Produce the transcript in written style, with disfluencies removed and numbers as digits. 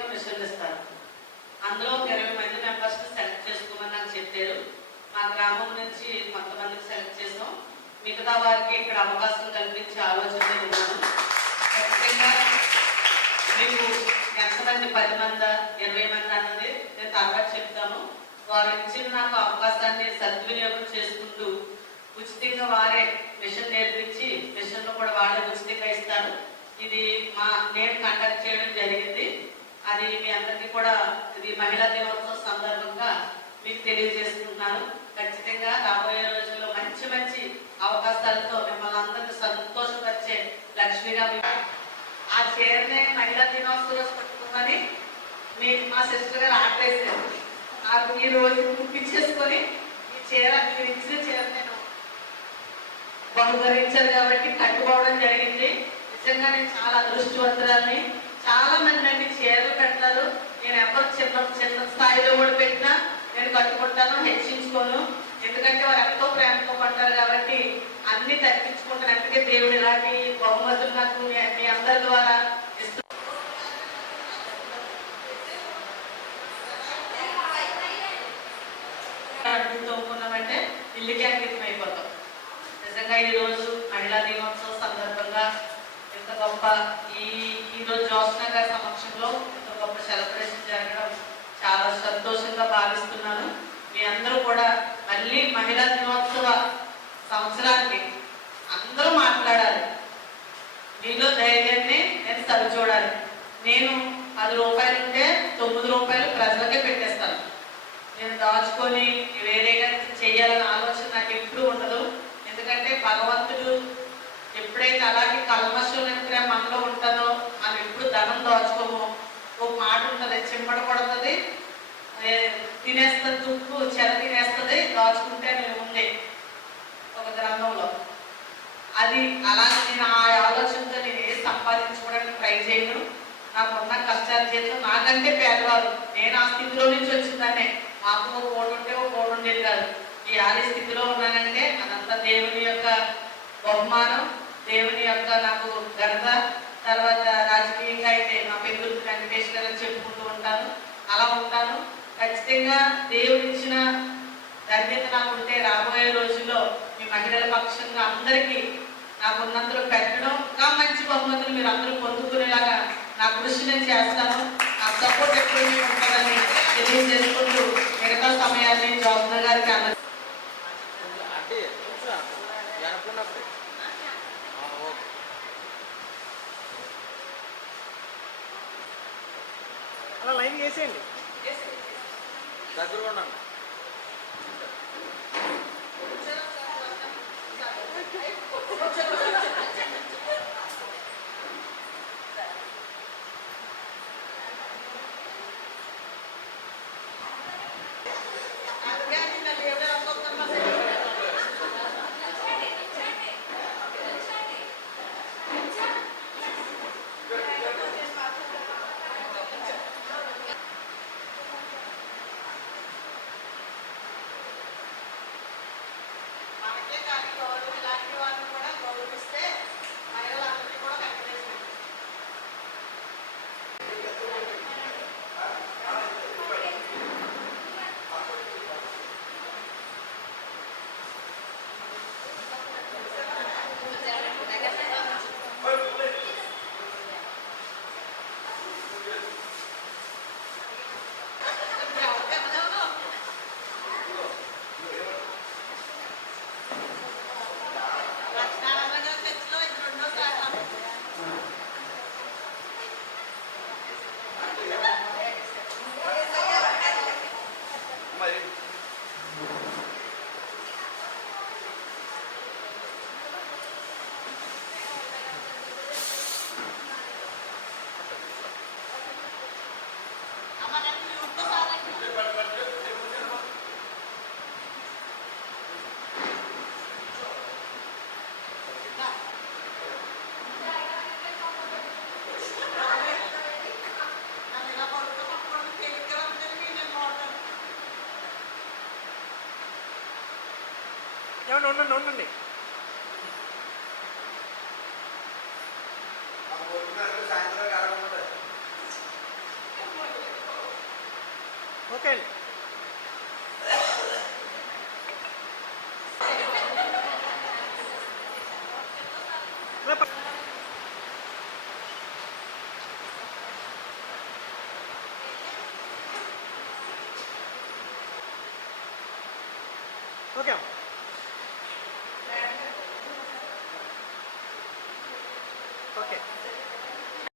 ఉచితంగా మిషన్లు ఇస్తారు. అందులో ఒక 20 మంది మెంబర్స్ని సెలెక్ట్ చేసుకోమని నాకు చెప్పారు. మా గ్రామం నుంచి కొంతమందిని సెలెక్ట్ చేసాం. మిగతా వారికి ఇక్కడ అవకాశం కల్పించే ఆలోచన ఉన్నాను. ఖచ్చితంగా మీకు ఎంతమంది 10 మంది 20 మంది అన్నది నేను తర్వాత చెప్తాను. వారు ఇచ్చిన నాకు అవకాశాన్ని సద్వినియోగం చేసుకుంటూ ఉచితంగా వారే మిషన్ నేర్పించి మిషన్లు కూడా వాళ్ళే ఉచితంగా ఇస్తారు. ఇది నేను కండక్ట్ చేయడం జరిగింది. అది మీ అందరికీ కూడా ఇది మహిళా దినోత్సవం సందర్భంగా మీకు తెలియజేసుకుంటున్నాను. ఖచ్చితంగా రాబోయే రోజుల్లో మంచి మంచి అవకాశాలతో మిమ్మల్ని అందరినీ సంతోషపరిచే లక్ష్మిగా ఆ చీరని మహిళా దినోత్సవం రోజు పట్టుకోమని మా సిస్టర్ గారు ఆర్డర్ వేసారు. నాకు ఈ రోజు కుట్టించేసుకొని ఈ చీర మీరు ఇచ్చిన చీర నేను బహుకరించారు కాబట్టి కట్టుకోవడం జరిగింది. నిజంగా నేను చాలా అదృష్టవంతురాలని. చాలా మంది అండి చీరలు పెడతారు. నేను ఎవరు చిన్న స్థాయిలో కూడా పెట్టినా నేను కట్టుకుంటాను, హెచ్చించుకోను. ఎందుకంటే వారు ఎంతో ప్రేమతో పడతారు కాబట్టి అన్ని తగ్గించుకుంటాను. అందుకే దేవుడు ఇలాంటి బహుమతులు నాకు మీ అందరి ద్వారా తోముకున్నామంటే ఇల్లుకి అంకితం అయిపోతాం. నిజంగా ఈరోజు మహిళా దినోత్సవం సందర్భంగా ఎంత గొప్ప ఈరోజు జ్యోత్స్న గారి సమక్షంలో ఎంత గొప్ప సెలబ్రేషన్ జరగడం చాలా సంతోషంగా భావిస్తున్నాను. మీ అందరూ కూడా మళ్ళీ మహిళా దినోత్సవ సంవత్సరానికి అందరూ మాట్లాడాలి. మీలో ధైర్యాన్ని నేను సరి చూడాలి. నేను 10 రూపాయలు ఉంటే 9 రూపాయలు ప్రజలకే పెట్టేస్తాను. నేను దాచుకొని వేరేగా చేయాలన్న ఆలోచన నాకు ఎప్పుడు ఉండదు. ఎందుకంటే భగవంతుడు ఎప్పుడైతే అలాగే కల్మషం మనలో ఉంటుందో మనం ఎప్పుడు ధనం దాచుకోము. ఒక మాట ఉంటుంది, చెంబడ పడుతుంది తినేస్తుంది, తుప్పు చెర తినేస్తుంది, దాచుకుంటే ఉంది ఒక గ్రంథంలో. అది అలాగే నేను ఆ ఆలోచనతో నేను ఏది సంపాదించుకోవడానికి ట్రై చేయను. నాకున్న కష్టాల చేతులు నాకంటే పేదవారు, నేను ఆ స్థితిలో నుంచి వచ్చిందనే. మాకు ఒక కోటి ఉంటే ఒక కోటి ఉండేది కాదు. ఈ ఆది స్థితిలో ఉన్నానంటే అదంతా దేవుని యొక్క బహుమానం, దేవుని యొక్క నాకు ఘనత. తర్వాత రాజకీయంగా అయితే మా పెద్దలు వెంకటేష్ గారు చెప్పుకుంటూ ఉంటాను, అలా ఉంటాను. ఖచ్చితంగా దేవుడు ఇచ్చిన ధన్యత నాకుంటే రాబోయే రోజుల్లో మీ మహిళల పక్షంగా అందరికీ నాకున్నంతలో పెట్టడం, ఇంకా మంచి బహుమతులు మీరు అందరూ పొందుకునేలాగా నా కృషి నేను చేస్తాను. నా సపోర్ట్ ఎప్పుడు మీకు ఉంటుందని తెలియజేసుకుంటూ మిగతా సమయాన్ని జ్యోత్స్న గారికి అందరూ అలా లైన్ వేసేయండి, దగ్గర ఉన్నాను. ఏమన్నా ఉండండి. సాయంత్రం ఓకే అండి. ఓకే అమ్మ.